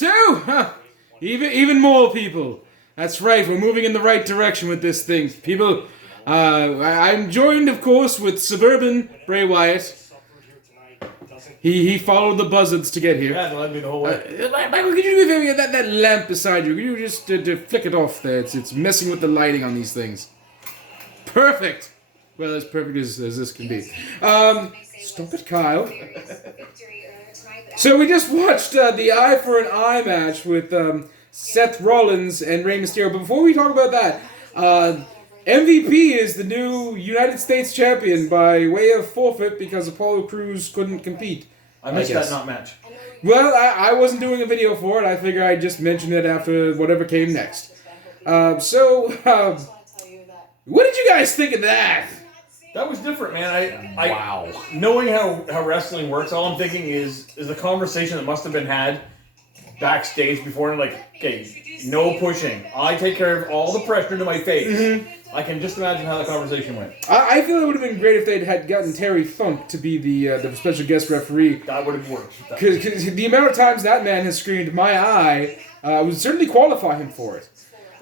So, even more people. That's right, we're moving in the right direction with this thing. People, I'm joined, of course, with suburban Bray Wyatt. He followed the buzzards to get here. Yeah, that'd be the whole way. Michael, could you do me a favor? That lamp beside you, could you just flick it off there? It's messing with the lighting on these things. Perfect! Well, as perfect as this can be. Stop it, Kyle. So we just watched the Eye for an Eye match with Seth Rollins and Rey Mysterio. But before we talk about that, MVP is the new United States champion by way of forfeit because Apollo Crews couldn't compete. I missed that not match. Well, I wasn't doing a video for it. I figure I'd just mention it after whatever came next. What did you guys think of that? That was different, man. Wow. Knowing how wrestling works, all I'm thinking is the conversation that must have been had backstage before, and like, okay, no pushing. I take care of all the pressure to my face. Mm-hmm. I can just imagine how that conversation went. I feel it would have been great if they'd had gotten Terry Funk to be the special guest referee. That would have worked. Because the amount of times that man has screamed, "My eye," would certainly qualify him for it.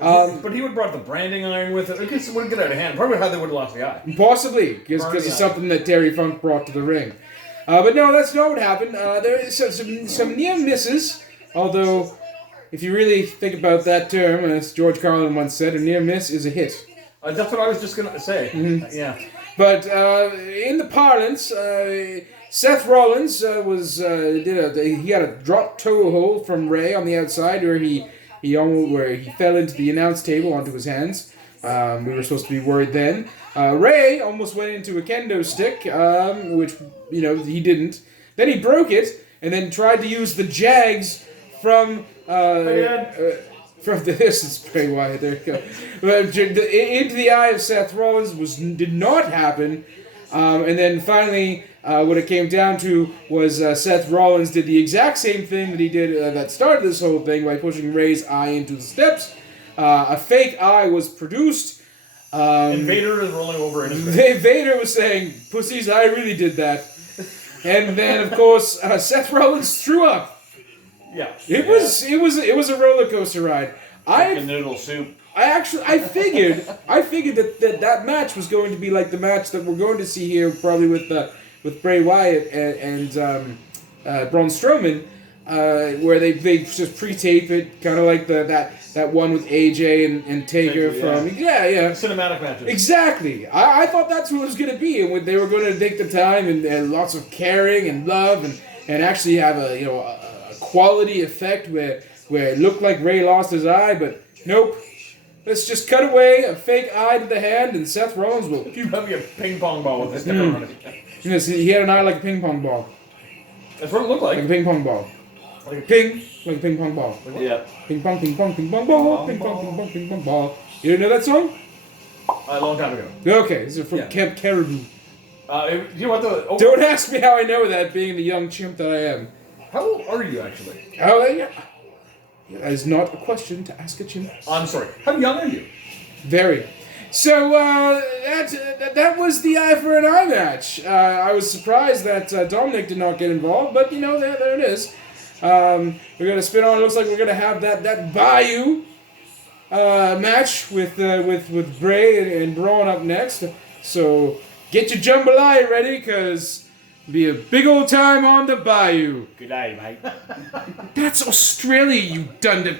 But he would have brought the branding iron with it. It wouldn't get out of hand. Probably how they would have lost the eye. Possibly, because it's something that Terry Funk brought to the ring. But no, that's not what happened. There is some near misses, although if you really think about that term, as George Carlin once said, a near miss is a hit. That's what I was just going to say. Mm-hmm. Yeah. But in the parlance, Seth Rollins he had a drop toe hold from Rey on the outside where he fell into the announce table onto his hands. We were supposed to be worried then. Rey almost went into a kendo stick, which he didn't. Then he broke it and then tried to use the Jags from this is Bray Wyatt. There you go. But into the eye of Seth Rollins did not happen. And then finally, what it came down to was Seth Rollins did the exact same thing that he did that started this whole thing by pushing Rey's eye into the steps. A fake eye was produced. And Vader is rolling over in his face. Vader was saying, "Pussies, I really did that." And then, of course, Seth Rollins threw up. Yeah. It was a roller coaster ride. Chicken noodle soup. I figured that match was going to be like the match that we're going to see here, probably with Bray Wyatt and Braun Strowman, where they just pre-tape it, kind of like that one with AJ and Taker from cinematic matches. Exactly. I thought that's what it was going to be, and they were going to take the time and lots of caring and love and actually have a quality effect where it looked like Rey lost his eye, but nope. Let's just cut away a fake eye to the hand, and Seth Rollins will. You have a ping pong ball with this sticker on it. Yes, he had an eye like a ping pong ball. That's what it looked like. Like a ping pong ball. Like a ping pong ball. Yeah. Ping pong ball, ping pong, ping pong ball. You didn't know that song? A long time ago. Okay, this is from Camp Caribou. You know what though? Don't ask me how I know that, being the young chimp that I am. How old are you actually? Oh, yeah. That is not a question to ask a chimp. I'm sorry. How young are you? Very. So, that was the Eye for an Eye match. I was surprised that Dominic did not get involved, but, there it is. We're going to spin on. It looks like we're going to have that Bayou match with Bray and Braun up next. So, get your jambalaya ready, because it'll be a big old time on the Bayou. Good day, mate. That's Australia, you dundit.